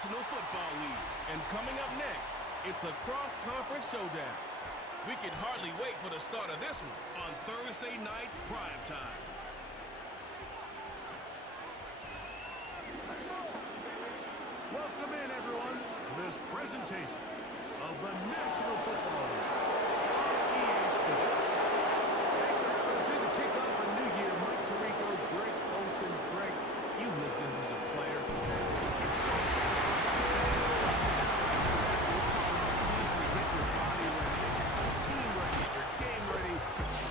National Football League. And coming up next, it's a cross-conference showdown. We can hardly wait for the start of this one on Thursday night primetime. Welcome in, everyone, to this presentation of the National Football League on EA Sports. Thanks for having us in to kick off a new year. Mike Tirico, Greg Olson. Greg, you lived this as a player. It's so exciting. Season to get your body ready, your team ready, your game ready.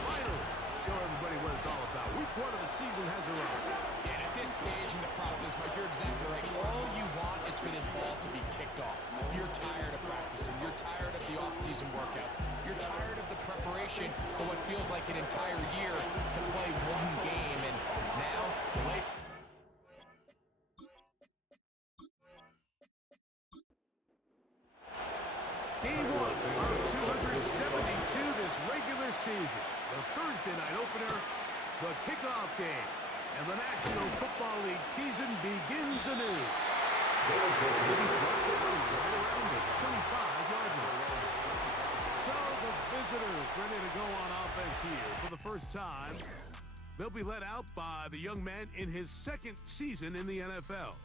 Finally, show everybody what it's all about. Week 1 of the season has arrived. This stage in the process, Mike, you're exactly right. All you want is for this ball to be kicked off. You're tired of practicing. You're tired of the off-season workouts. You're tired of the preparation for what feels like an entire year to play one game. And now, the late... Game 1 of 272 this regular season. The Thursday night opener, the kickoff game. And the National Football League season begins anew. They'll be brought down right around the 25-yard line. So the visitors ready to go on offense here for the first time. They'll be led out by the young man in his second season in the NFL.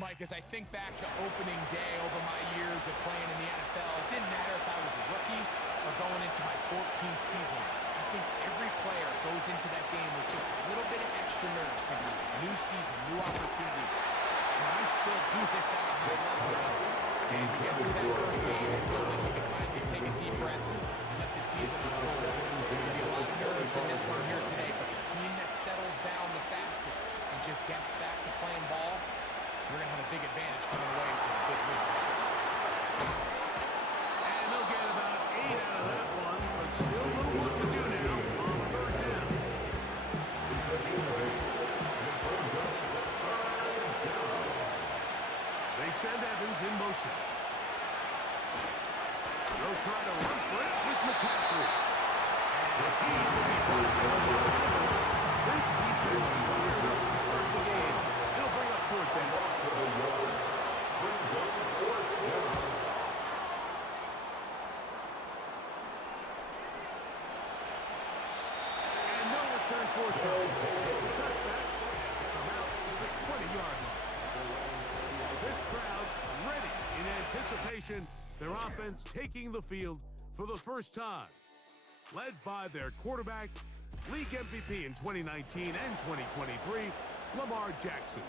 Mike, as I think back to opening day over my years of playing in the NFL, it didn't matter if I was a rookie or going into my 14th season. I think every player goes into that game with just a little bit of extra nerves, thinking new season, new opportunity. And I still do this at a high level. And you get through that first game, it feels like you can finally take a deep breath and let the season unfold. There's going to be a lot of nerves in this one here today, but the team that settles down the fastest and just gets back to playing ball, we're going to have a big advantage coming away with a big win tonight. And they'll get about 8 out of that one, but still a little work to do now on third down. They send Evans in motion. They'll try to run for it with McCaffrey. And he's going to be brought down. This defense fired up to start the game. It'll bring up fourth down. And no return fourth down. It's a touchback. Come out to the 20-yard line. This crowd ready in anticipation. Their offense taking the field for the first time. Led by their quarterback, league MVP in 2019 and 2023, Lamar Jackson.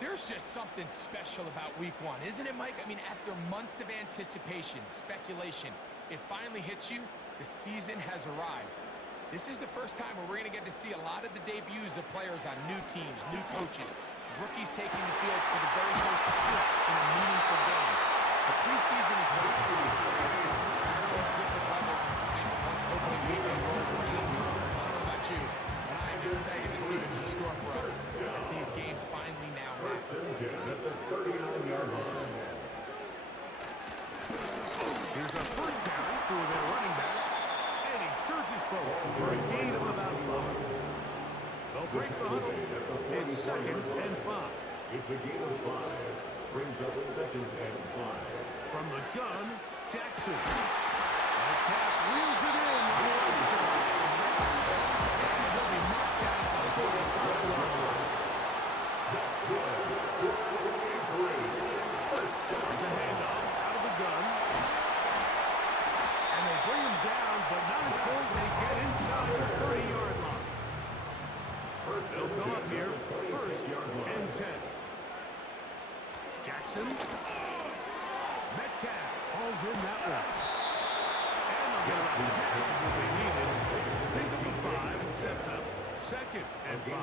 There's just something special about week 1, isn't it, Mike? I mean, after months of anticipation, speculation, it finally hits you. The season has arrived. This is the first time where we're going to get to see a lot of the debuts of players on new teams, new coaches, rookies taking the field for the very first time in a meaningful game. The preseason is one thing. It's an entirely different level of excitement once opening weekend rolls around. I don't know about you, but I am excited to see what's in store for us as these games finally now matter. Here's a first down for their running back, and he surges forward for a gain of about 5. They'll break the huddle. It's 2nd and 5. It's a gain of 5. Brings up 2nd and 5. From the gun, Jackson. Metcalf reels it in on the right side. And he'll be knocked down by the 45-yard line. That's good. There's a handoff out of the gun. And they bring him down, but not until they get inside the 30-yard line. They'll go up here, 1st and 10. Jackson. Metcalf hauls in that one. And they'll get about half of what they needed to pick up the 5 and sets up 2nd and 5.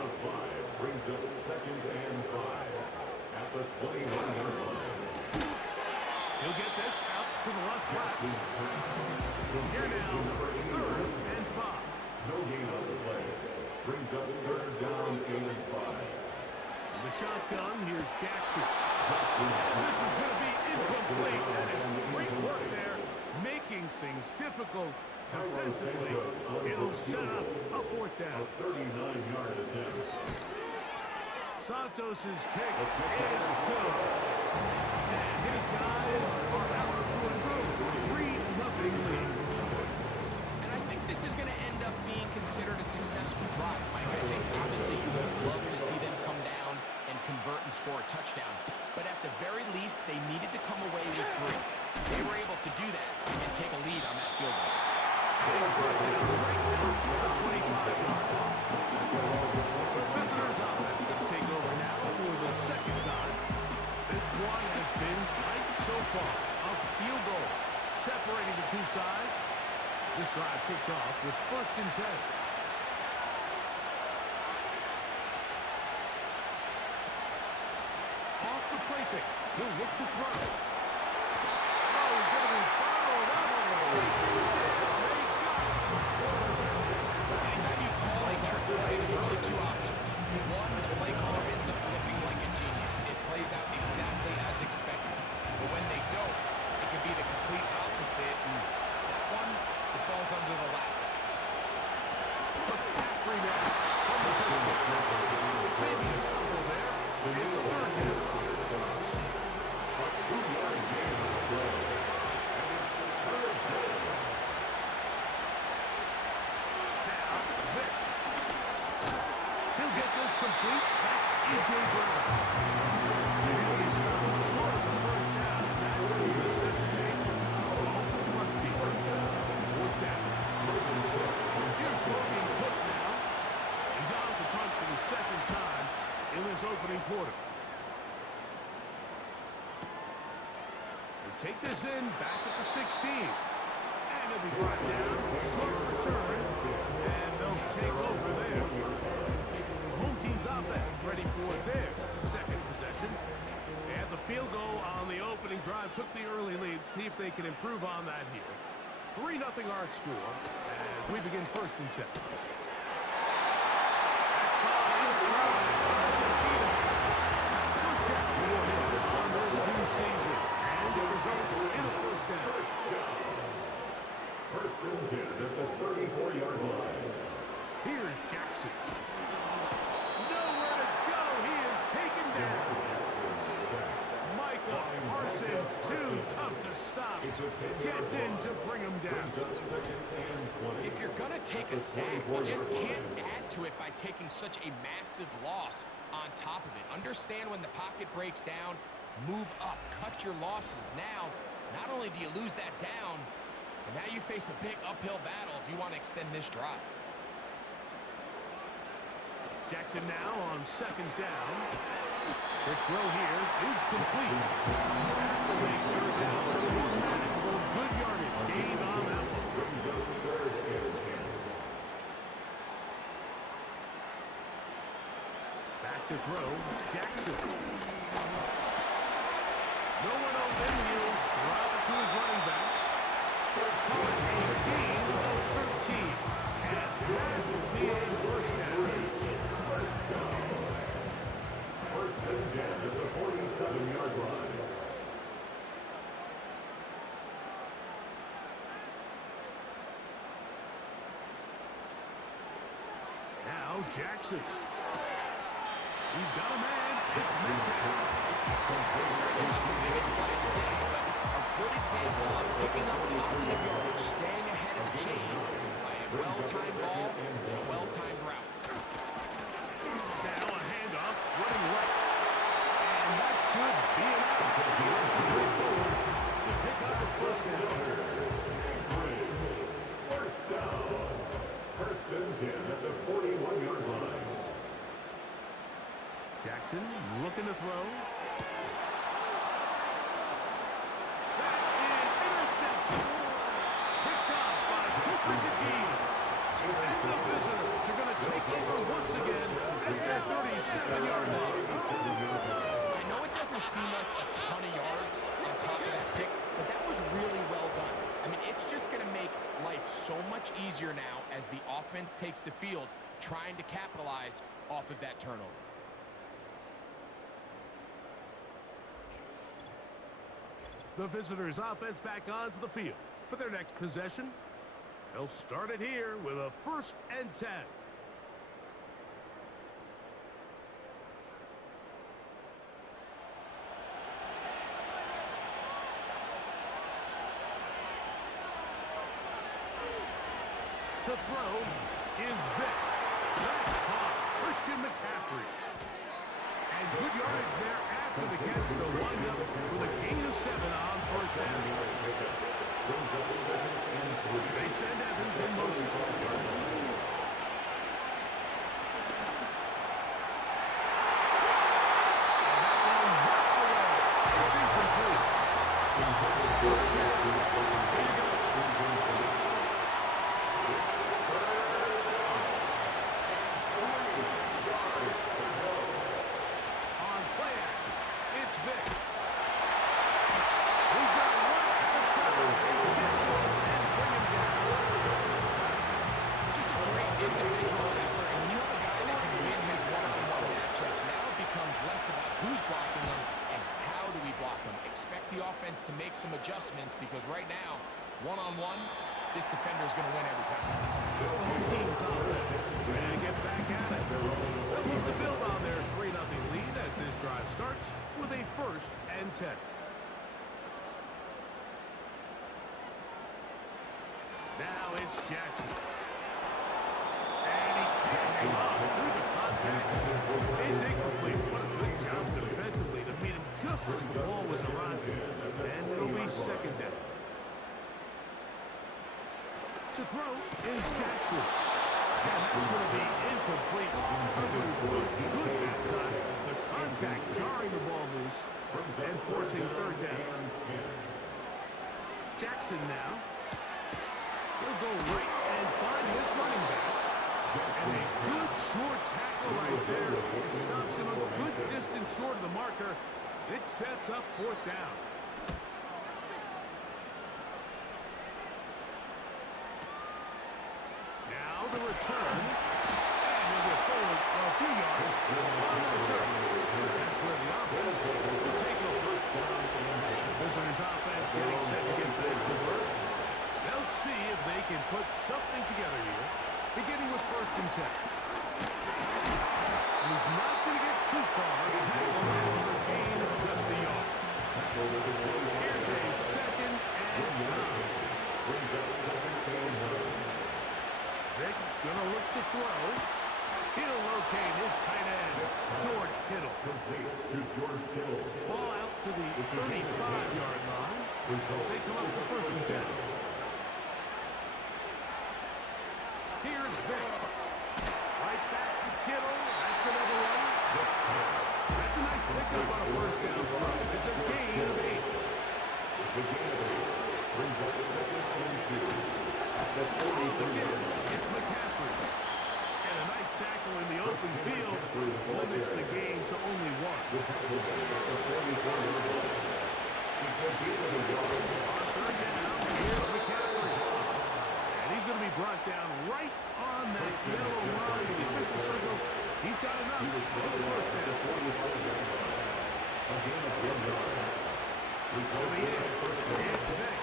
Brings up 2nd and 5 at the 21-yard line. He'll get this out to the left flat. Here now, 3rd and 5. No gain on the play. Brings up 3rd down, 8 and 5. The shotgun, here's Jackson. And this is going to be incomplete. That is great work there, making things difficult defensively. It'll set up a 4th down. A 39-yard attempt. Santos' kick is good. score a touchdown, but at the very least, they needed to come away with 3. They were able to do that and take a lead on that field goal. And he's brought down right at the 25-yard line. The visitors' offense going to take over now for the second time. This one has been tight so far. A field goal separating the two sides. This drive kicks off with 1st and 10. Off the play fake. He'll look to throw. Oh, he's going to be followed up. Taken down. They got him. Anytime you call a trick play, there's really 2 options. One, the play caller ends up looking like a genius. It plays out exactly as expected. But when they don't, it can be the complete opposite. And that one, it falls under the lap. McCaffrey now from the pistol. Maybe a couple there. It's 3rd down. A 2-yard gain on the play. And it's 3rd down. Now, Vic. He'll get this complete. That's A.J. Brown. He'll be stopped short of the 1st down. That will necessitate a ball to the run team. That's 4th down. Here's Logan Cook now. He's on to punt for the 2nd time in this opening quarter. They take this in back at the 16. And it'll be brought down. Short return. And they'll take over there. The home team's offense ready for their 2nd possession. They had the field goal on the opening drive. Took the early lead. See if they can improve on that here. 3-0 our score as we begin 1st and 10. That's caught inside. First catch for him on this new season. And it results in a 1st down. 1st and 10 at the 34-yard line. Here's Jackson. Nowhere to go. He is taken down. Micah Parsons, too tough to stop. Gets in to bring him down. If you're going to take a sack, you just can't add to it by taking such a massive loss on top of it. Understand when the pocket breaks down, move up, cut your losses. Now, not only do you lose that down, but now you face a big uphill battle if you want to extend this drive. Jackson now on 2nd down. Quick throw here is complete. And the late 3rd down. Manageable, good yardage gained on that one. Back to throw, Jackson. No one open, he'll drop it to his running back. Call it a gain of 13. And that will be a 1st down. 1st and 10 at the 47-yard line. Now Jackson. He's got a man. It's Metcalf. Certainly not the biggest play of the day, but a good example of picking up positive yardage, staying ahead of the chains by a well-timed ball and a well-timed route. Now a handoff, running right. And that should be enough. He runs his way forward to pick up the 1st down. 1st down. 1st and 10 at the 41-yard line. Jackson looking to throw. That is intercepted. Picked off by Cooper DeGene. And the visitors are going to take over once again at their 37-yard line. I know it doesn't seem like a ton of yards on top of that pick, but that was really well done. I mean, it's just going to make life so much easier now as the offense takes the field, trying to capitalize off of that turnover. The visitors' offense back onto the field for their next possession. They'll start it here with a 1st and 10. To throw is Vic. That's caught. Christian McCaffrey. And good yardage there after the catch to wind up with a gain of 7 on first down. They send Evans in motion. To make some adjustments because right now, one-on-one, this defender is going to win every time. The home team's offense ready to get back at it. They'll look to build on their 3-0 lead as this drive starts with a 1st and 10. Now it's Jackson. And he can't hang on through the contact. It's incomplete. What a good job defensively to meet him just as the ball was arriving. And it'll be 2nd down. To throw is Jackson. And that's going to be incomplete. Coverage was good that time. The contact jarring the ball loose and forcing 3rd down. Jackson now. He'll go right and find his running back. And a good short tackle right there. It stops him a good distance short of the marker. It sets up 4th down. Now the return. And he'll get forward a few yards on the return. That's where the offense will take over. The visitors' offense getting set to get back to work. They'll see if they can put something together here, beginning with 1st and 10. And he's not going to get too far. Tackle after a gain of just a yard. Here's a 2nd and 9. Vic going to look to throw. He'll locate his tight end, George Kittle. Ball out to the 35-yard line as they come up for 1st and 10. Here's Vic. Right back to Kittle. That's another one. That's a nice pickup on a 1st down throw. It's a gain of 8. Brings up 2nd and 2. Again, it's McCaffrey. And a nice tackle in the open field limits the gain to only 1. On 3rd down, here's McCaffrey. And he's going to be brought down right on that yellow line. The official signal, he's got enough for the 1st down. To the end, it's Vic.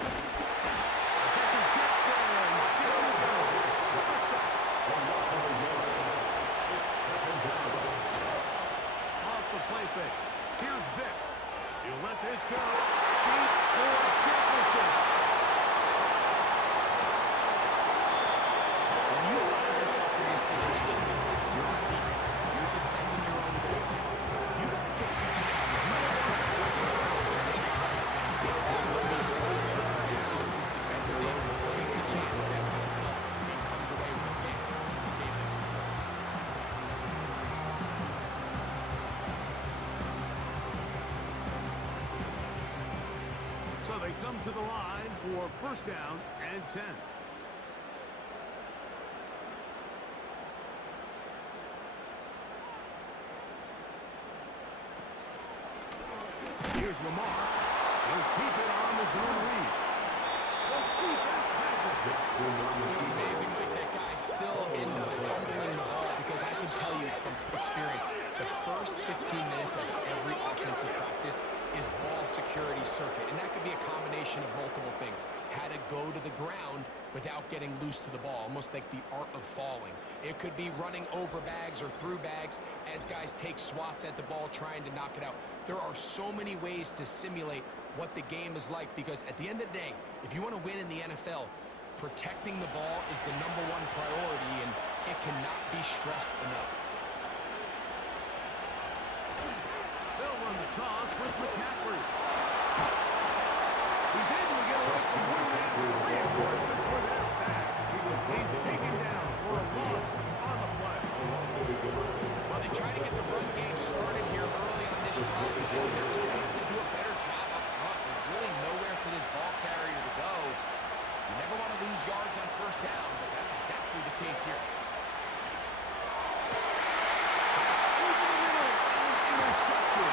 Off the play fake. Here's Vic. He'll let this go. Deep for Jefferson. When you find yourself in this situation, you're on defense. You're defending your own field. You got to take some chances. You got to try to force a turnover. Get all the field. Sometimes this defender takes a chance, bets on himself, and comes away with a pick to save them some points. So they come to the line for 1st down and 10. Here's Lamar. He'll keep it on the zone read. The defense has it. It's amazing, Mike, that guy's still in the fumbling the ball because I can tell you from experience, the first 15 minutes of every offensive practice is ball security circuit, and that could be a combination of multiple things. How to go to the ground without getting loose to the ball, almost like the art of falling. It could be running over bags or through bags as guys take swats at the ball trying to knock it out. There are so many ways to simulate what the game is like because at the end of the day, if you want to win in the NFL, protecting the ball is the #1 priority, and it cannot be stressed enough. toss with McCaffrey. He's able to get away from one man. Reinforcements were there fast. He's taken down for a loss on the play. Well, they try to get the run game started here early on this drive. They're just going to have to do a better job up front. There's really nowhere for this ball carrier to go. You never want to lose yards on first down, but that's exactly the case here. Over the middle and intercepted.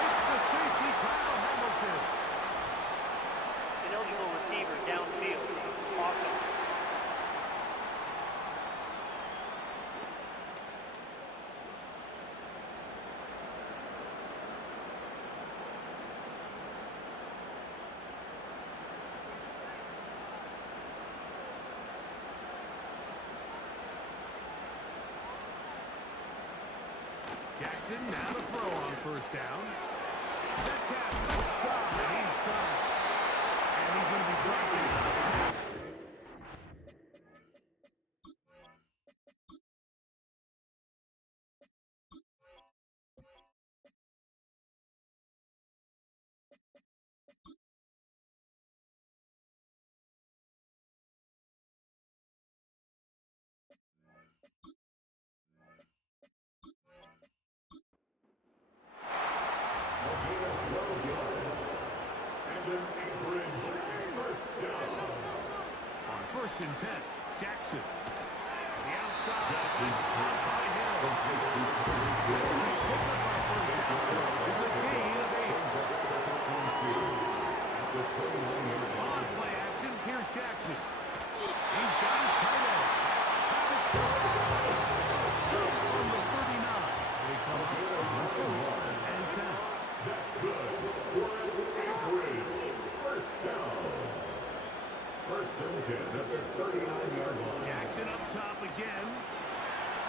It's the safety, Kyle Hamilton. Ineligible receiver downfield. Offense. Jackson now to throw on first down. Metcalf outside. He's done. And he's going to be brought down. On first and 10, Jackson. To the outside. That's caught by Hill. Jackson just picked up on first down. It's a gain of 8. On play action, here's Jackson. He's got his tight end. That's Travis Kelce. Shot from the 39. They come up on first and 10. That's good. Anchorage. First down. First and 10 at the 39-yard line. Jackson up top again.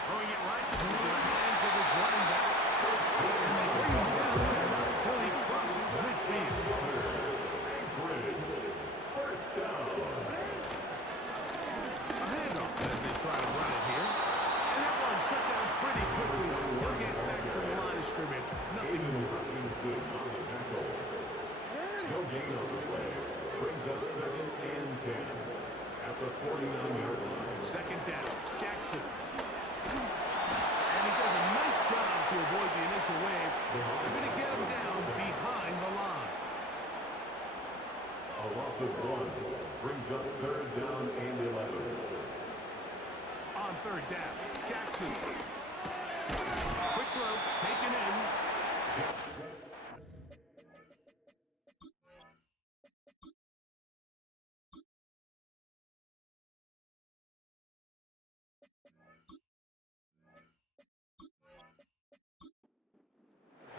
Throwing it right into the hands of his running back. And they bring him down until he crosses midfield. Anchorage. First down. A handoff as they try to run it here. And that one shut down pretty quickly. He'll get back to the line of scrimmage. Nothing more. Hutchinson on the tackle. No gain on the play. Brings up second and 10 at the 49-yard line. Second down, Jackson. And he does a nice job to avoid the initial wave. They're going to get him down behind the line. A loss of 1 brings up third down and 11. On third down, Jackson. Quick throw, taken in.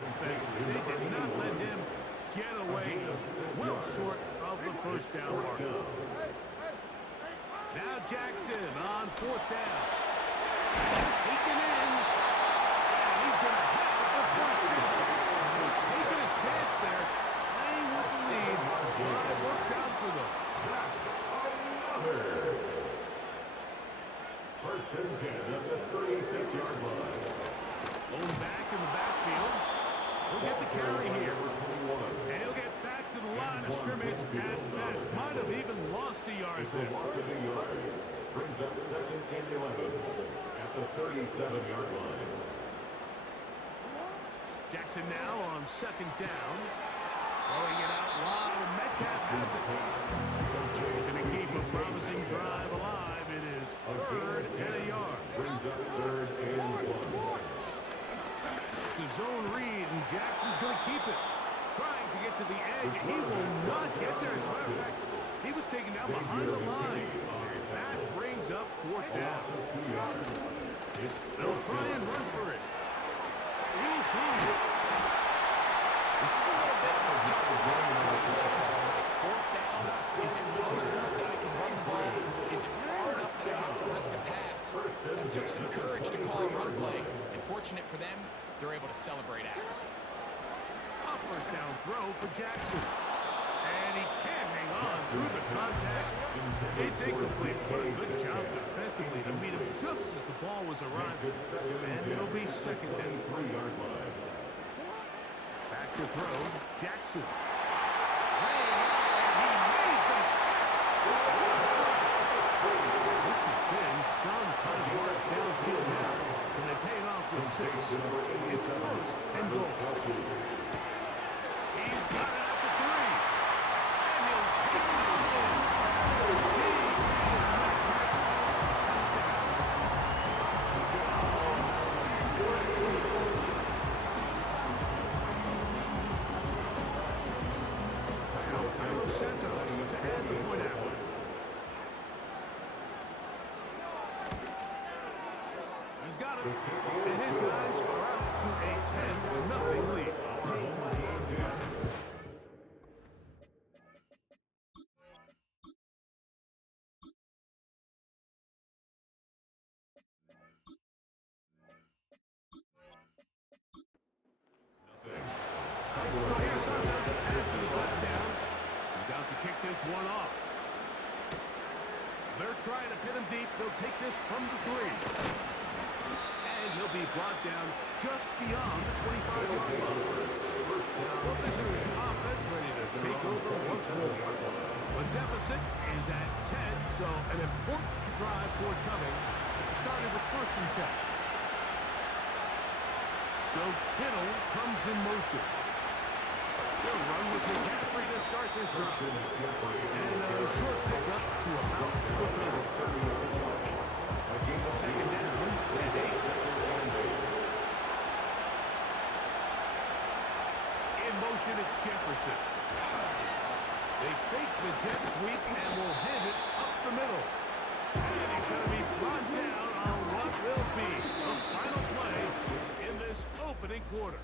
Defensively, they did not let him get away well short of the first down mark. Now Jackson on fourth down. Taken in. And he's going to have the first down. So taking a chance there, playing with the lead. But it works out for them. That's another. First and 10 at the 36-yard line. Going back in the backfield. He'll get the carry here. And he'll get back to the line of scrimmage at best. Might have even lost a yard It's a there. loss of a yard. Brings up second and 11 at the 37-yard line. Jackson now on second down. Throwing it out wide, and Metcalf has it. Going to keep a promising drive alive. It is third and a yard. Brings up third and 1. It's a zone read, and Jackson's going to keep it. Trying to get to the edge. He will not get there. As a matter of fact, he was taken down behind the line. And that brings up fourth down. They'll try and run for it. This is a little bit of a tough spot for the play call. Like fourth down, is it close enough that I can run the ball? Is it far enough that I have to risk a pass? That took some courage to call a run play, and fortunate for them, they're able to celebrate after. A first down throw for Jackson. And he can't hang on through the contact. It's incomplete. What a good job defensively to meet him just as the ball was arriving. And it'll be second and 3-yard line. To throw, Jackson. Laying out, and he made the catch. This has been some kind of yards downfield now, and they pay it off with 6. It's first and goal. He's got it at the 3, and he'll take it on in. Santos to add the point after. He's got it, and his guys are out to a 10-0 lead. So here's Santos after the touchdown. He's out to kick this one off. They're trying to pin him deep. They'll take this from the 3. And he'll be brought down just beyond the 25-yard line. Well, visitors' offense ready to take over once more. The deficit is at 10, so an important drive forthcoming. Started with first and 10. So Kittle comes in motion. He'll run with McCaffrey to start this drive. And a short pickup to about the 30. Second down and 8. In motion, it's Jefferson. They fake the jet sweep and will hand it up the middle. And he's going to be brought down on what will be the final play in this opening quarter.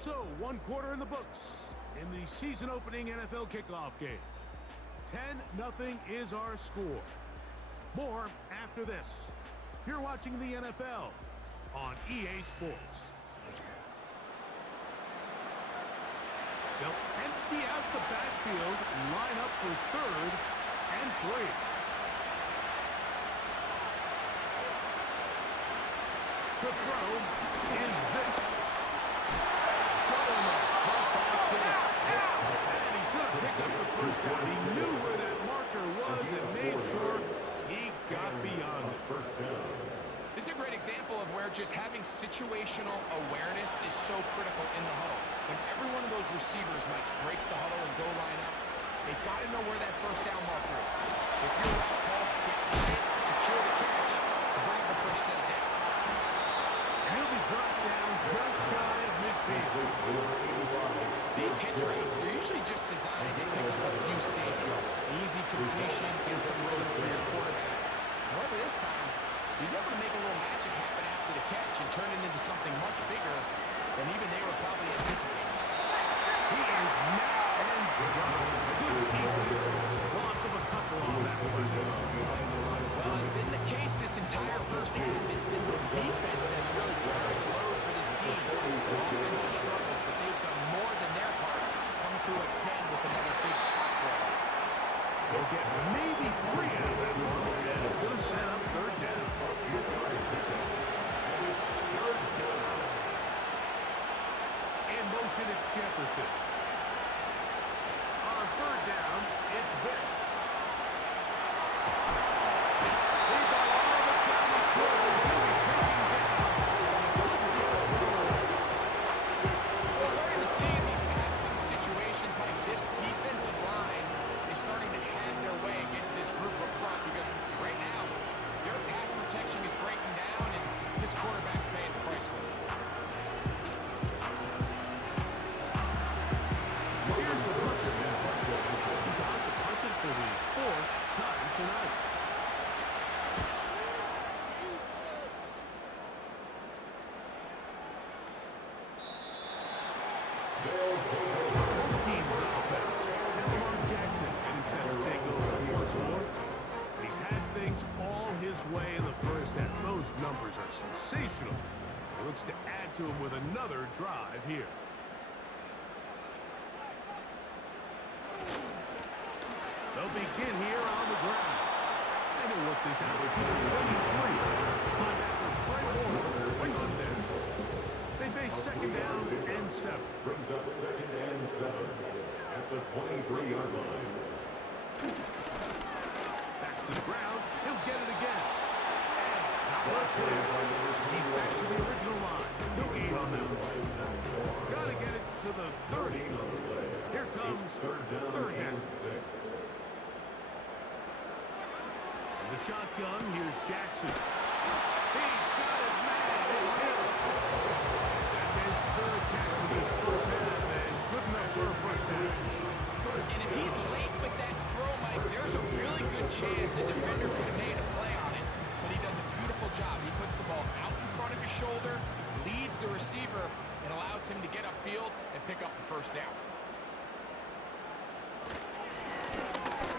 So, 1 quarter in the books in the season-opening NFL kickoff game. 10-0 is our score. More after this. You're watching the NFL on EA Sports. They'll empty out the backfield, line up for 3rd and 3. To throw is Vic. Pick up the first down. He knew where that marker was and made sure he got beyond it. First down. This is a great example of where just having situational awareness is so critical in the huddle. When every one of those receivers, Mike, breaks the huddle and go line up, they've got to know where that first down marker is. If your route calls, get it, secure the catch, and bring up the first set of downs. And he'll be brought down just shy of midfield. These hitch routes, they're usually just designed to pick up a few safe yards. Easy completion, get some rhythm for your quarterback. However, this time, he's able to make a little magic happen after the catch and turn it into something much bigger than even they were probably anticipating. He is met and dropped. Good defense. Loss of a couple on that one. Well, it's been the case this entire first half. It's been the defense that's really carried the load for this team. Some offensive struggles, but they've done more than their part. Coming through again with another big stop for us. They'll get maybe 3 out of that one, and it's going to set up 3rd down. In motion, it's Jefferson. On 3rd down, it's Vic. He's got all the time he could. He's going to be taken down. We're starting to see in these passing situations, Mike, this defensive line is starting to have their way against this group up front because right now, their pass protection is breaking down, and this quarterback's paying the price for it. Here's the punter now. He's out to punt it for the 4th time tonight. Team's offense. And Lamar Jackson getting set to take over once more. He's had things all his way in the first half. Those numbers are sensational. He looks to add to them with another drive here. They'll begin here on the ground. And he'll work this out to the 23. Linebacker Fred Warner brings him there. They face second down and 7. Brings up second and 7 at the 23-yard line. Back to the ground. He'll get it again. And not much there. He's back to the original line. No gain on that one. Got to get it to the 30. Here comes third down. 6. The shotgun, here's Jackson. He's got his man. It's him. That's his third catch of this first half, and good enough for a first down. And if he's late with that throw, Mike, there's a really good chance a defender could have made a play on it, but he does a beautiful job. He puts the ball out in front of his shoulder, leads the receiver, and allows him to get upfield and pick up the first down.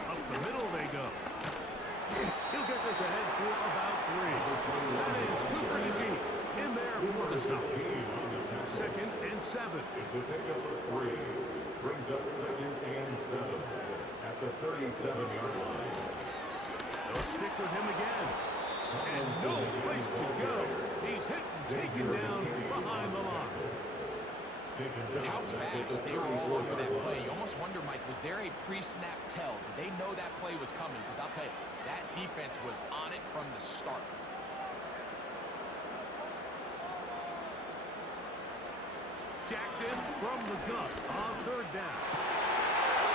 Up the middle they go. He'll get this ahead for about 3. That is Cooper to deep. In there for the stop. Second and 7. It's a pickup of 3. Brings up second and 7 at the 37-yard line. They'll stick with him again. And no place to go. He's hit and taken down behind the line. With how fast they were all over that play, you almost wonder, Mike, was there a pre-snap tell? Did they know that play was coming? Because I'll tell you, that defense was on it from the start. Jackson from the gun on third down.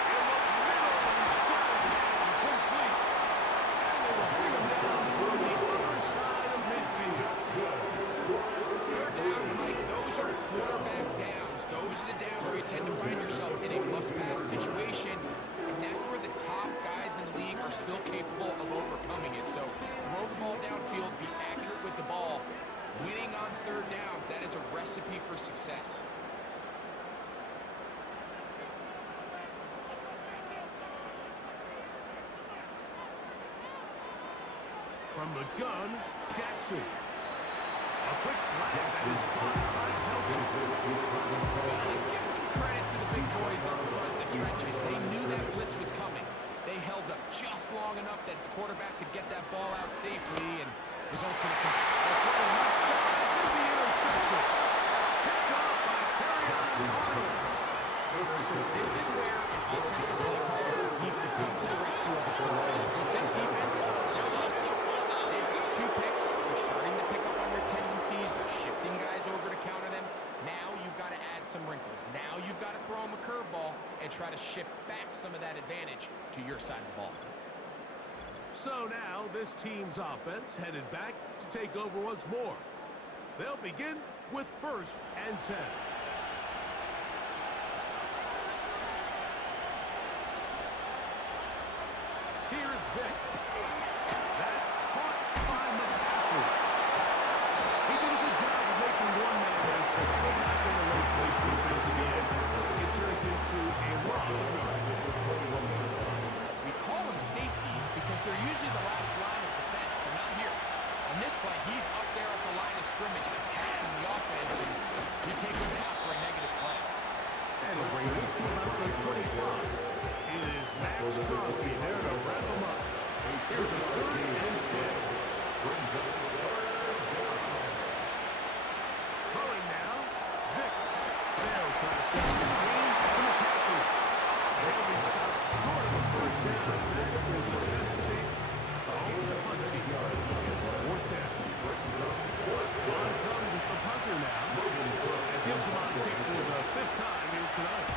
In the middle, he's got his man complete. And they will bring him down on the other side of midfield. Third downs, Mike, those are quarterback downs. Those are the downs where you tend to find yourself in a must-pass situation, and that's where the top guys in the league are still capable of overcoming it. So throw the ball downfield, be accurate with the ball. Winning on third downs, that is a recipe for success. From the gun, Jackson. A quick slap that is caught by Kelsey. Let's give some credit to the big boys up front in the trenches. They knew that blitz was coming. They held up just long enough that the quarterback could get that ball out safely and results in a So this is where an offensive play caller needs to come to the rescue of his quarterback. Because this defense, they've got 2 picks. They're starting to pick up on their tendencies. They're shifting guys over to counter them. Now you've got to add some wrinkles. Now you've got to throw them a curveball and try to shift back some of that advantage to your side of the ball. So now this team's offense headed back to take over once more. They'll begin with first and 10. Here's Vick. That's caught by McCaffrey. He did a good job of making one man miss, but could not get away from his defense in the end. It turns into a loss of yards. We call them safeties because they're usually the last line of defense, but not here. On this play, he's up there at the line of scrimmage attacking the offense, and he takes him down for a negative play. That'll bring this to about the 25. It is Max Crosby there to wrap him up. Here's a third and 10. Calling now, Vick. They'll try to set the screen to McCaffrey. They'll be stopped short of a first down. That will necessitate the ultimate punting. It's a fourth down. On comes the punter now, as he'll come on to kick for the 5th time here tonight.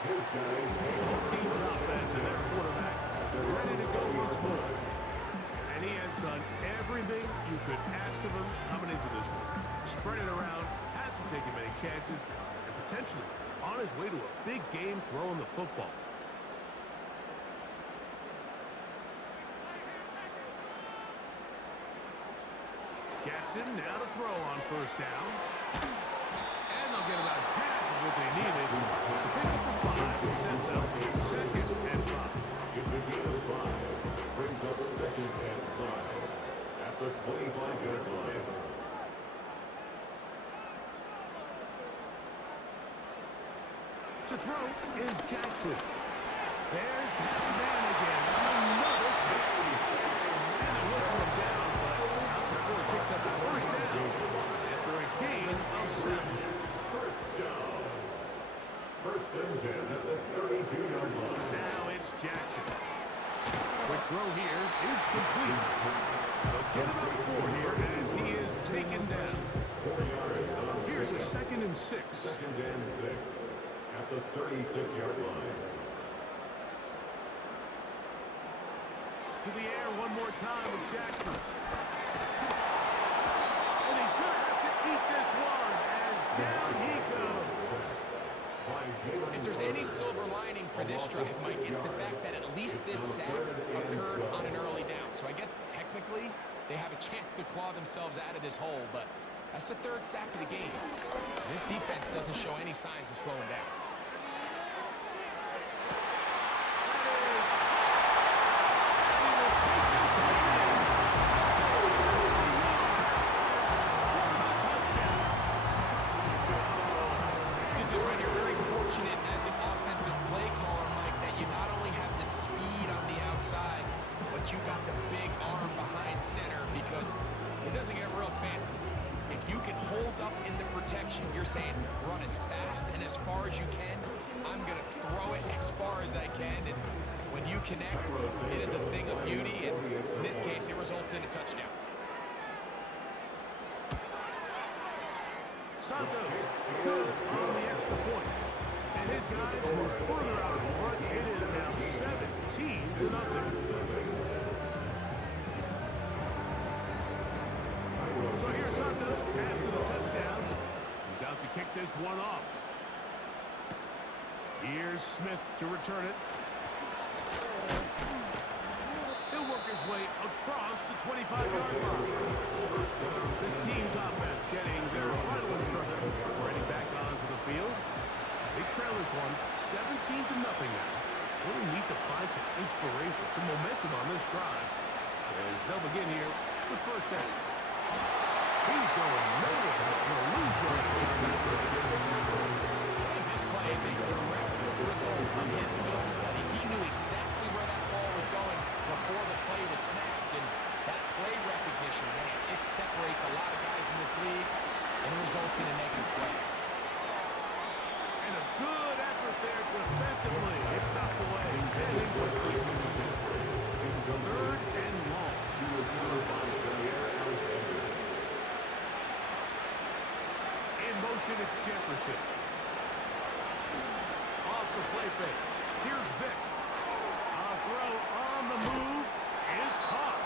Both teams' offense and their quarterback ready to go once more. And he has done everything you could ask of him coming into this one. Spread it around, hasn't taken many chances, and potentially on his way to a big game throwing the football. Jackson now to throw on first down. And they'll get about half of what they needed to pick up the 5 and sends up second and 5. It's a gain of 5. Brings up second and 5 at the 25-yard line. To throw is Jackson. There's that man again. Another and 6. Second and 6 at the 36-yard line. To the air one more time with Jackson. And he's going to have to eat this one as down he goes. If there's any silver lining for this drive, Mike, it's the fact that at least this sack occurred on an early down. So I guess technically they have a chance to claw themselves out of this hole, but that's the third sack of the game. This defense doesn't show any signs of slowing down. This is when you're very fortunate as an offensive play caller, Mike, that you not only have the speed on the outside, but you got the big arm behind center because it doesn't get real fancy. If you can hold up in the protection, you're saying run as fast and as far as you can. I'm going to throw it as far as I can, and when you connect, it is a thing of beauty, and in this case, it results in a touchdown. Santos, good on the extra point. And his guys were further out in front. It is now 17-0. So here's Santos after the touchdown. He's out to kick this one off. Here's Smith to return it. He'll work his way across the 25-yard line. This team's offense getting their final instruction before heading back onto the field. They trail this one 17-0 now. Really need to find some inspiration, some momentum on this drive as they'll begin here with first down. He's going nowhere. He'll lose This play is a direct result of his film study. He knew exactly where that ball was going before the play was snapped, and that play recognition, man, it separates a lot of guys in this league and it results in a negative play. And a good effort there defensively. It's knocked away. And incomplete. Third and long. In motion, it's Jefferson. Off the play fake. Here's Vick. A throw on the move is caught.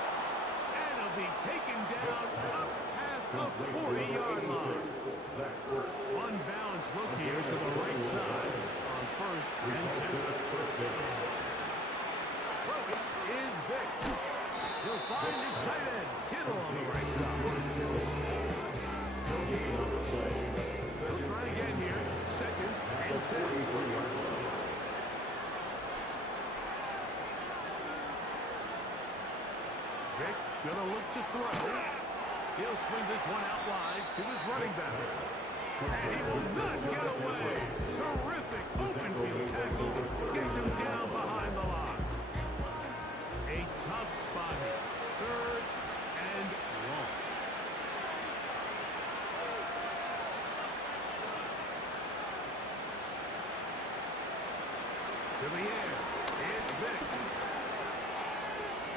And he'll be taken down up past the 40-yard line. Unbalanced look here to the right side on first and 10. Throwing is Vick. He'll find his tight end, Kittle, on the right side. He'll try again here. Second and 10. Vick gonna look to throw. He'll swing this one out wide to his running back. And he will not get away. Terrific open field tackle. Gets him down behind the line. A tough spot here. Third and long. To the air. It's Vick.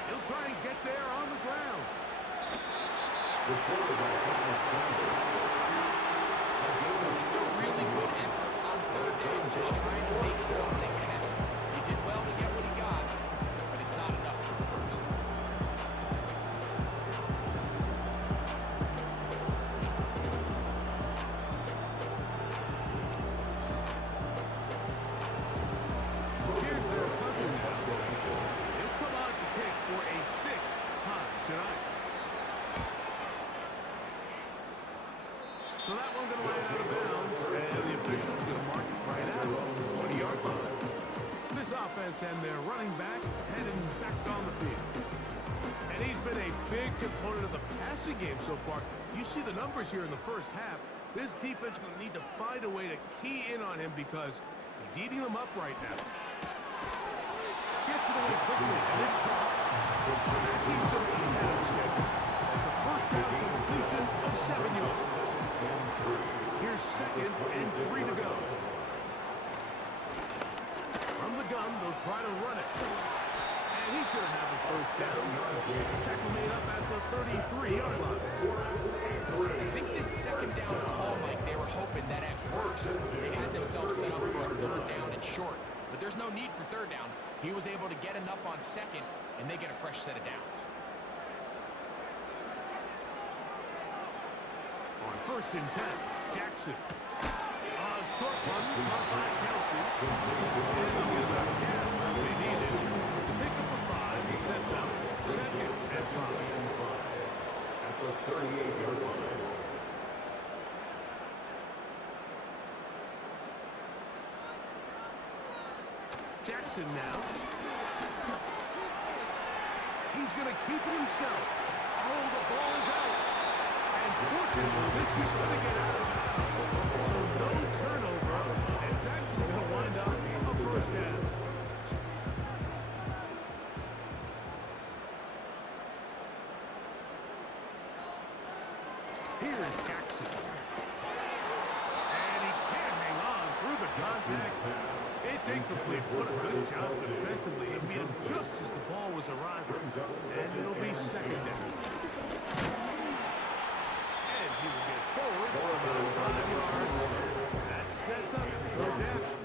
He'll try and get there on the ground. It's a really good effort on third down, just trying to make something happen. He did well to get what he got, but it's not enough for the first. Here's their punter now. He'll come out to kick for a 6th time tonight. So that one going to land out of bounds, and the official's going to mark it right out the 20-yard line. This offense and their running back heading back on the field. And he's been a big component of the passing game so far. You see the numbers here in the first half. This defense is going to need to find a way to key in on him because he's eating them up right now. Gets it away quickly, and it's caught. And that keeps him ahead of schedule. That's a first down completion of 7 yards. Here's second and 3 to go. From the gun, they'll try to run it. And he's going to have a first down. Tackle made up at the 33-yard line. I think this second down call, Mike, they were hoping that at but there's no need for third down. He was able to get enough on second, and they get a fresh set of downs. On 1st and 10, Jackson. Short one, caught by Kelsey. And they'll get about half what they needed. It's a pickup of 5. He sets up 2nd and 5. At the 38-yard line. Jackson now. He's going to keep it himself. Oh, the ball is out. And fortunately, this is going to get out of bounds. So no turnover, and it's actually going to wind up a first down. Here's Jackson. And he can't hang on through the contact. It's incomplete. What a good job defensively to meet him just as the ball was arriving. And it'll be 2nd down. And he will get forward for about 5 yards. That sets up 3rd down.